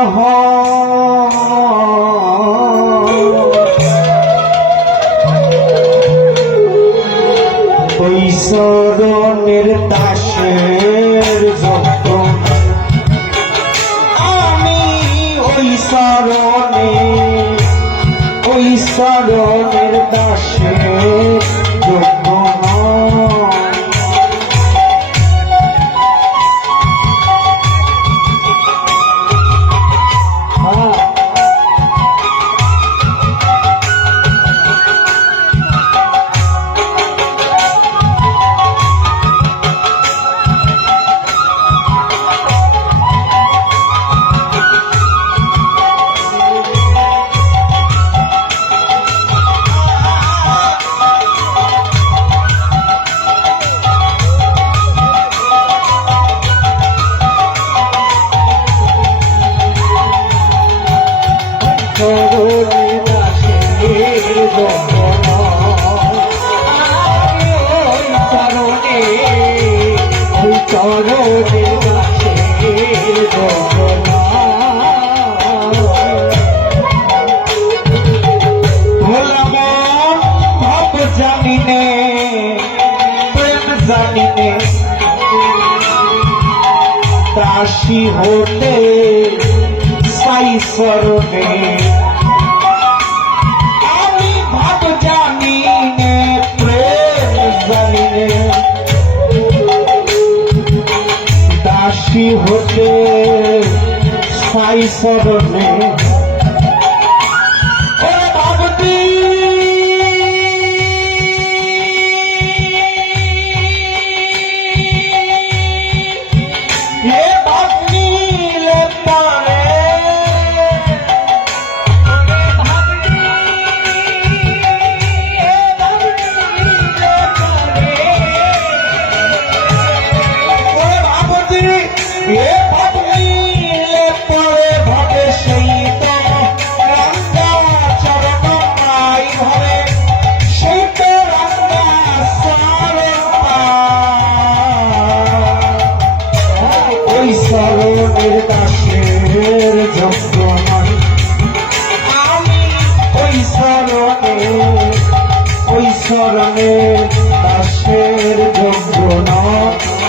ওই চরণের দাসের যত আমি ওই চরণের দাসের যত দাসী হতে সাই চরণে আমি ভাব জানি নে প্রেম জানি নে দাসী হতে সাই চরণে চরণে দাসের যোগ্য নয়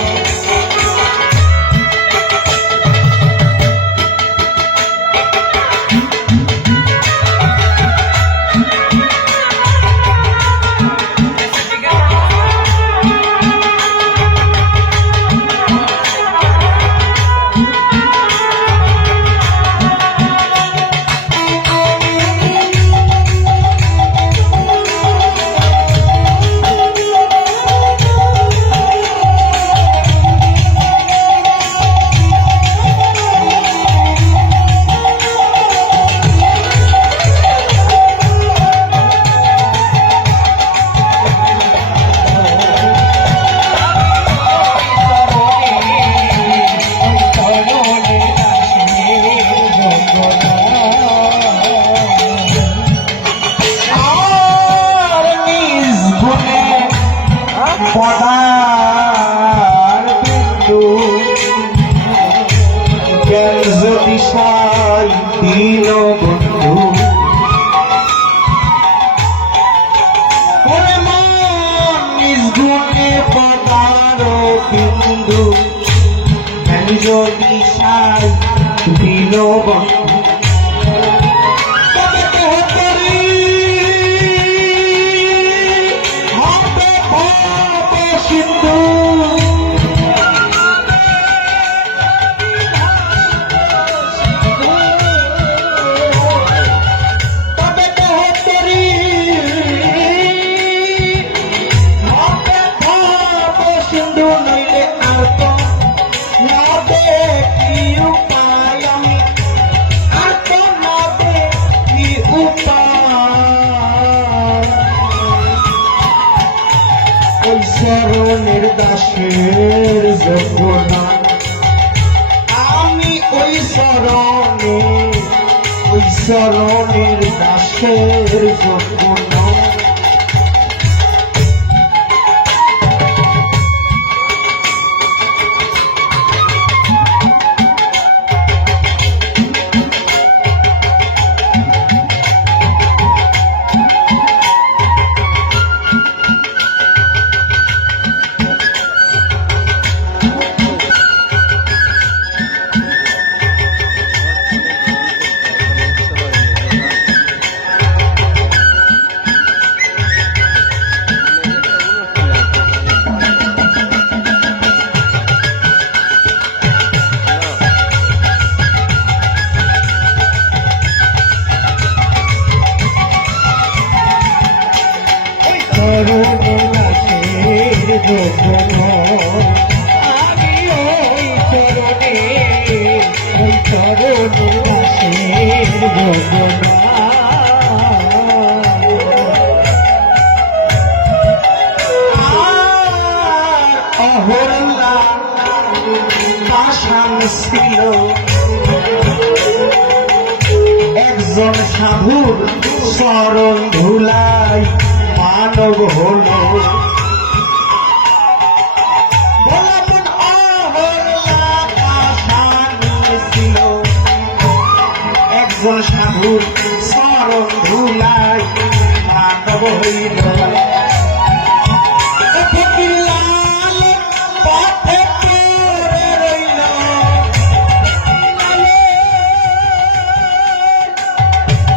পদার বিন্দু জ্ঞান যদি সাই দিল বন্ধু ওরে মন নিজ গুণে পদার বিন্দু জ্ঞান যদি সাই দিল বন্ধু চরণের দাসের যোগ্য না আমি ওই চরণের দাসের যোগ্য না ছিল একজন সাধুর চরণ ধুলাই মানব হলো একজন সাধুর চরণ ধুলাই মানব হইল পথে পড়ে রইল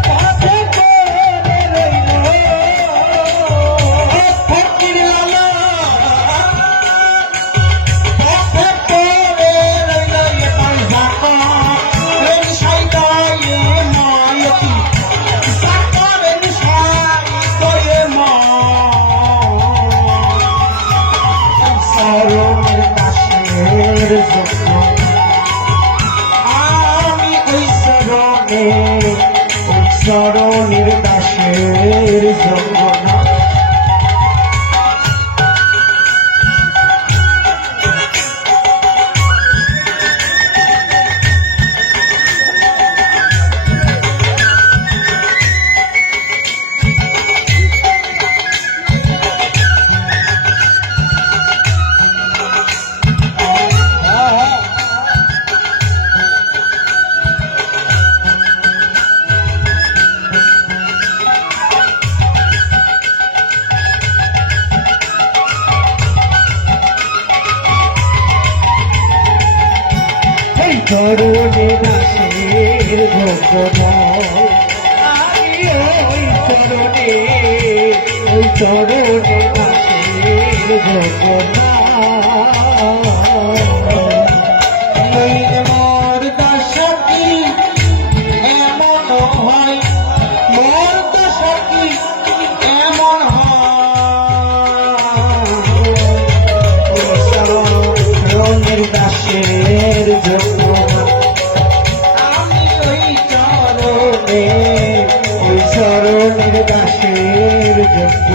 পথে পড়ে রইল ফকির লালা পথে পড়ে রইল এবার জানো এই সাইদায়ে মায়তি সাকারের সাইদায়ে মা চরণের দাসের জন্য আমি ওই চরণের দাসের জন্য না চরণে দাসের ভক্তময় আমি ওই চরণে দাসের ভক্তময় মোর দাসী এমন হয় মোর দাসী এমন হয় চরণের দাসের জন্য ওই চরণের দাসের যোগ্য